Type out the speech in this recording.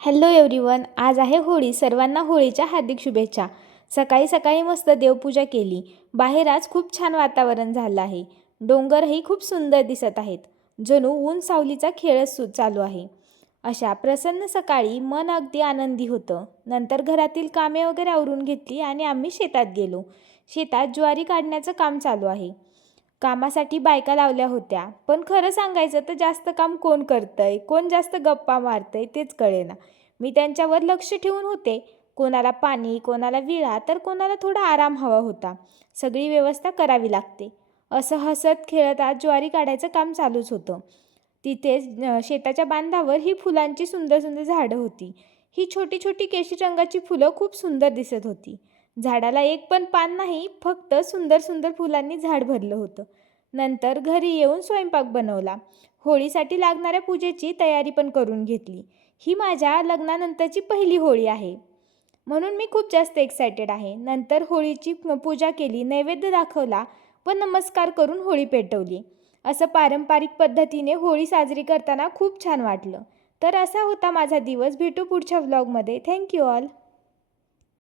Hello everyone, आज आहे होळी. सर्वांना होळीच्या हार्दिक शुभेच्छा. सकाळी सकाळी मस्त देवपूजा केली. बाहेर आज खूप छान वातावरण झालं आहे. डोंगरही खूप सुंदर दिसत आहेत. जणू ऊन सावलीचा खेळच चालू आहे. अशा प्रसन्न सकाळी मन अगदी आनंदी होतं. नंतर घरातील कामे वगैरे आवरून घेतली आणि आम्ही शेतात गेलो. शेतात ज्वारी काढण्याचं काम चालू आहे. कामासाठी बायका लावल्या होत्या, पण खरं सांगायचं तर जास्त काम कोण करतंय, कोण जास्त गप्पा मारतंय तेच कळेना. मी त्यांच्यावर लक्ष ठेवून होते. कोणाला पाणी, कोणाला विळा, तर कोणाला थोडा आराम हवा होता. सगळी व्यवस्था करावी लागते. असं हसत खेळत आज ज्वारी काढायचं काम चालूच होतं. तिथेच शेताच्या बांधावर ही फुलांची सुंदर सुंदर झाडं होती. ही छोटी छोटी केशरी रंगाची फुलं खूप सुंदर दिसत होती. झाडाला एक पण पान नाही, फक्त सुंदर सुंदर फुलांनी झाड भरलं होतं. नंतर घरी येऊन स्वयंपाक बनवला. होळीसाठी लागणाऱ्या पूजेची तयारी पण करून घेतली. ही माझ्या लग्नानंतरची पहिली होळी आहे, म्हणून मी खूप जास्त एक्सायटेड आहे. नंतर होळीची पूजा केली, नैवेद्य दाखवला व नमस्कार करून होळी पेटवली. असं पारंपरिक पद्धतीने होळी साजरी करताना खूप छान वाटलं. तर असा होता माझा दिवस. भेटू पुढच्या व्लॉगमध्ये. Thank you all.